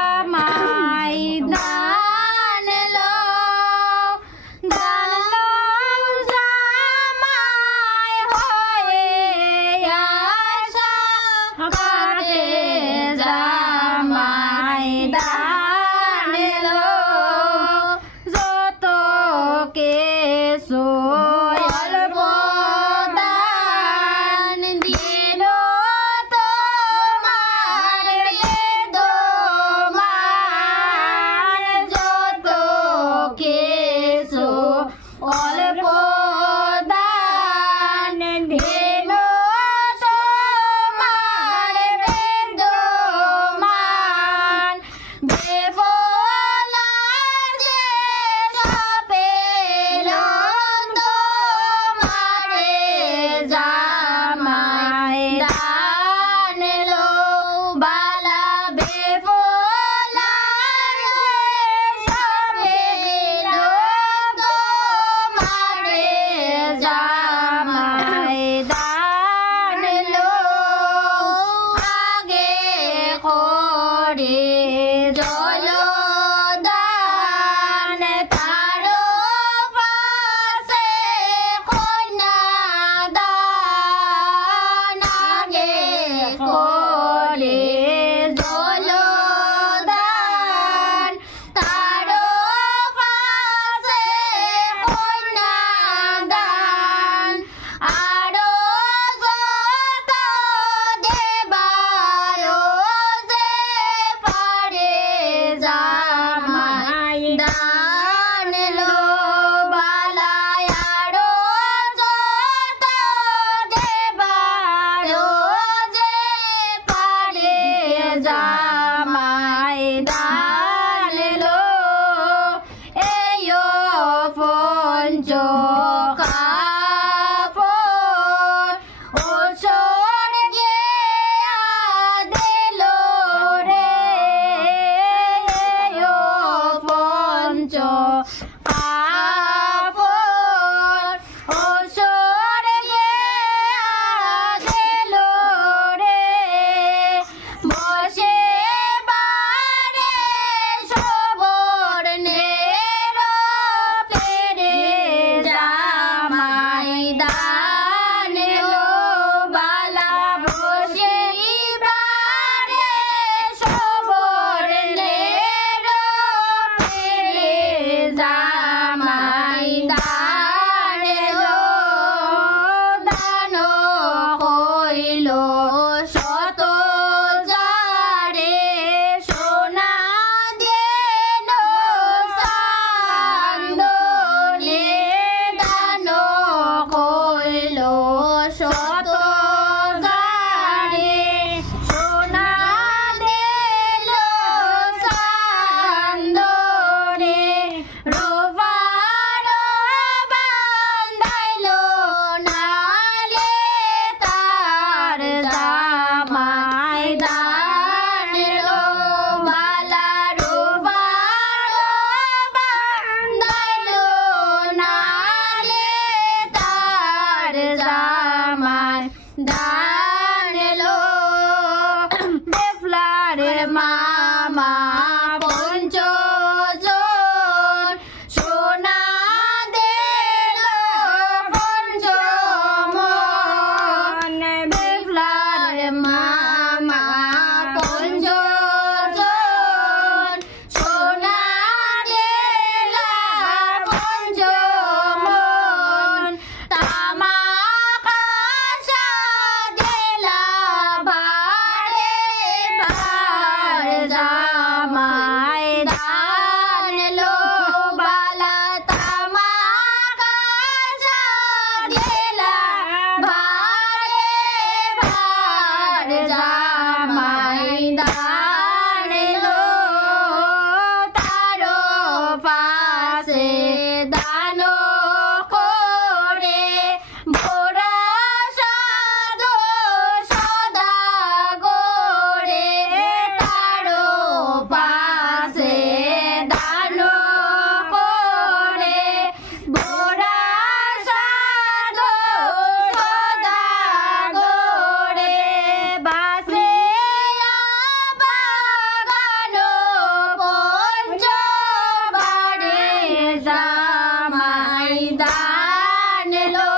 জামাই দান লো জামাই হয়ে আশা করে জামাই দান লো যত কিছু অল্প দান দিল তোমার বেদমান যত কিছু অল্প দান দিল তোমার বেদমান বেফলা যে পেল তোমারে জামাই দান লো বালা বেফলা যে পেল তোমারে জামাই দান লো আগে করে জলদান তারো পাশে কন্যা দান আগে করে জলদান তারো পাশে কন্যা দান আরো যত দেবারো যে পারে জামাই দান লো বালায় আরো যত দেবারো যে পারে জামাই দান লো এয়ো পঞ্চ কাপড় ওসর গিয়া দিল রে এয়ো পঞ্চ কাপড় ওসর গিয়া দিল রে বসে বারে সবর নের পেরে জামাই দান লো বালা বসে বারে সবর নের পেরে জামাই দান লো দান হইল শত যারে সোনা দেন চান্দনে দান হইল শত যারে সোনা দিল চান্দনে রোবার বান্ধাইল নালে তার জামাই দান লো বালা রোবার বান্ধাইল নালে তার জামাই দান লো বেফলার মামা পঞ্চজন সোনা দিল পঞ্চমন বেফলার মামা পঞ্চজন সোনা দিল পঞ্চমন তামা কাশা দিলা বারে বার জামাই দান এলো